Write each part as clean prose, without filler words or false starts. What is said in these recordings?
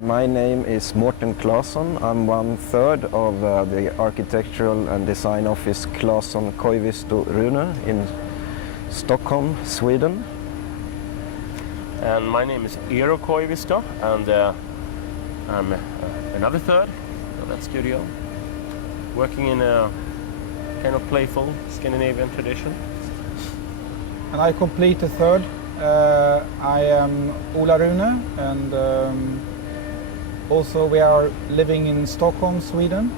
My name is Claesson. I'm 1/3 of the architectural and design office Claesson Koivisto Rune in Stockholm, Sweden. And my name is Koivisto, and I'm another third of that studio, working in a kind of playful Scandinavian tradition. And I complete the third. I am Ola Rune, and also we are living in Stockholm, Sweden,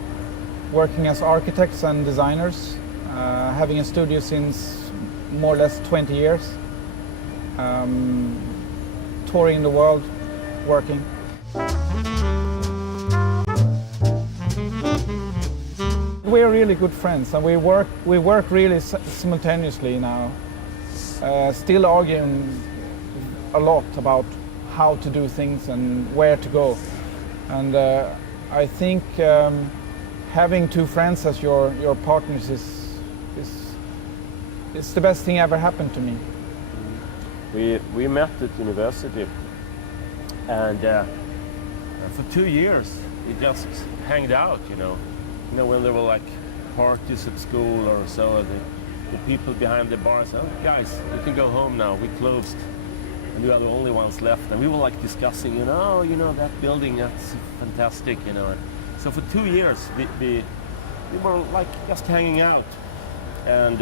working as architects and designers, having a studio since more or less 20 years, touring the world, working. We're really good friends, and we work really simultaneously now, still arguing a lot about how to do things and where to go. And I think having two friends as your partners is the best thing ever happened to me. We met at university, and for 2 years we just hanged out, you know, when there were like parties at school or so, the people behind the bar said, "Oh, guys, you can go home now, we closed." And we are the only ones left, and we were like discussing, that building, that's fantastic, And so for 2 years, we were like just hanging out, and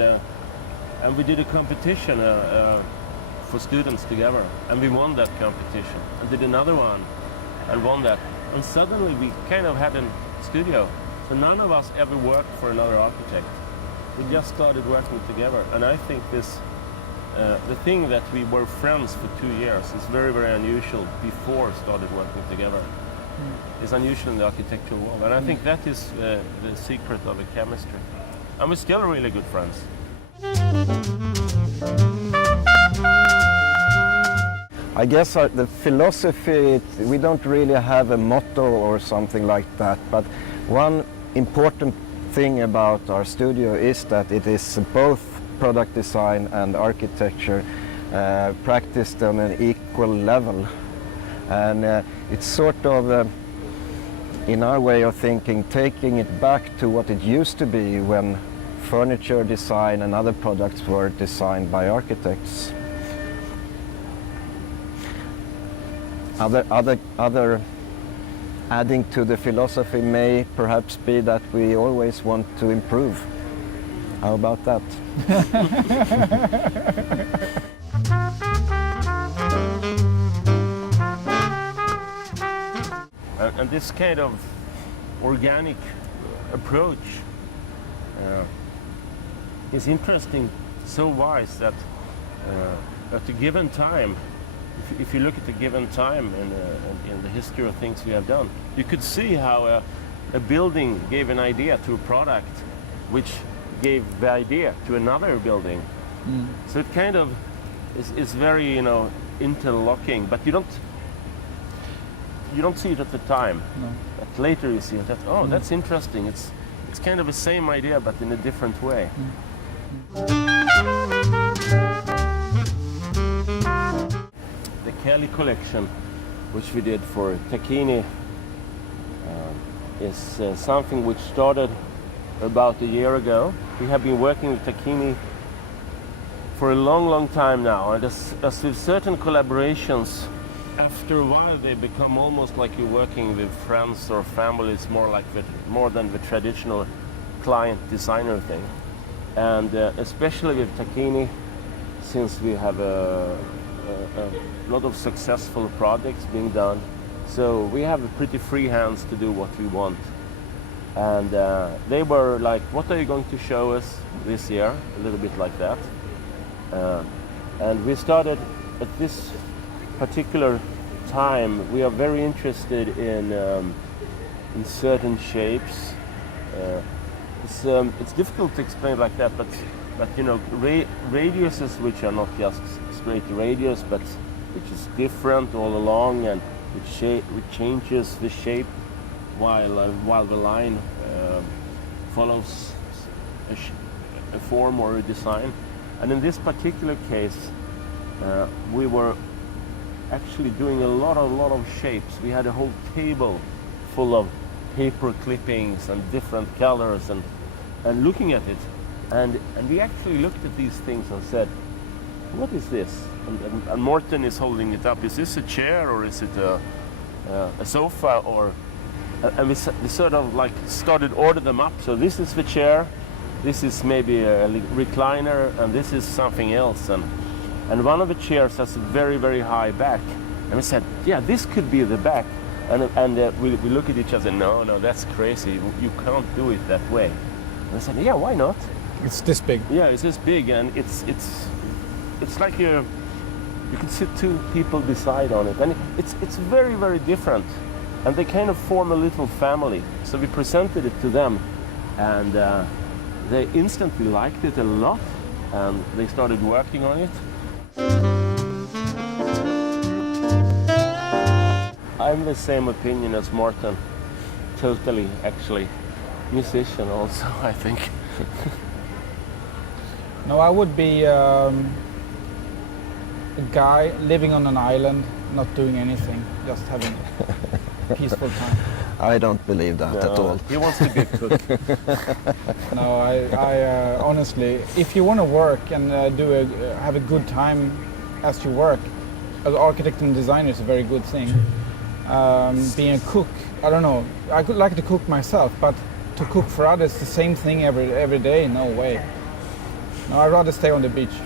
we did a competition for students together, and we won that competition, and did another one, and won that, and suddenly we kind of had a studio. So none of us ever worked for another architect. We just started working together, and I think this. The thing that we were friends for 2 years is very, very unusual before started working together. It's unusual in the architectural world, and I think that is the secret of the chemistry. And we're still really good friends. I guess the philosophy, we don't really have a motto or something like that, but one important thing about our studio is that it is both product design and architecture practiced on an equal level, and it's sort of in our way of thinking, taking it back to what it used to be when furniture design and other products were designed by architects. Other adding to the philosophy may perhaps be that we always want to improve. How about that? And this kind of organic approach is interesting, so wise that at a given time, if you look at the given time in the history of things we have done, you could see how a building gave an idea to a product, which gave the idea to another building. So it kind of is very, interlocking, but you don't see it at the time. No. But later you see that, that's interesting. It's kind of the same idea, but in a different way. The Kelly collection, which we did for Tacchini, is something which started about a year ago. We have been working with Tacchini for a long, long time now, and as with certain collaborations, after a while they become almost like you're working with friends or families, more than the traditional client designer thing. And especially with Tacchini, since we have a lot of successful projects being done, so we have a pretty free hands to do what we want. And they were like, "What are you going to show us this year?" A little bit like that. And we started at this particular time. We are very interested in certain shapes, It's difficult to explain like that, but you know, radiuses which are not just straight radius, but which is different all along, and which changes the shape while the line follows a form or a design. And in this particular case, we were actually doing a lot of shapes. We had a whole table full of paper clippings and different colors, and looking at it, and we actually looked at these things and said, what is this? And Morten is holding it up. Is this a chair, or is it a sofa? Or and we sort of like started order them up. So this is the chair, this is maybe a recliner, and this is something else. And one of the chairs has a very high back. And we said, yeah, this could be the back. And we look at each other. No, that's crazy. You can't do it that way. And I said, yeah, why not? It's this big. Yeah, it's this big, and it's like you can sit two people beside on it, and it's very different, and they kind of form a little family. So we presented it to them, and they instantly liked it a lot, and they started working on it. I'm the same opinion as Morten, totally, actually. Musician also, I think. No, I would be a guy living on an island, not doing anything, just having a peaceful time. I don't believe that at all. He wants to be a cook. No, I honestly, if you want to work and have a good time as you work, as an architect and designer is a very good thing. Being a cook, I don't know. I could like to cook myself, but to cook for others, the same thing every day, no way. No, I'd rather stay on the beach.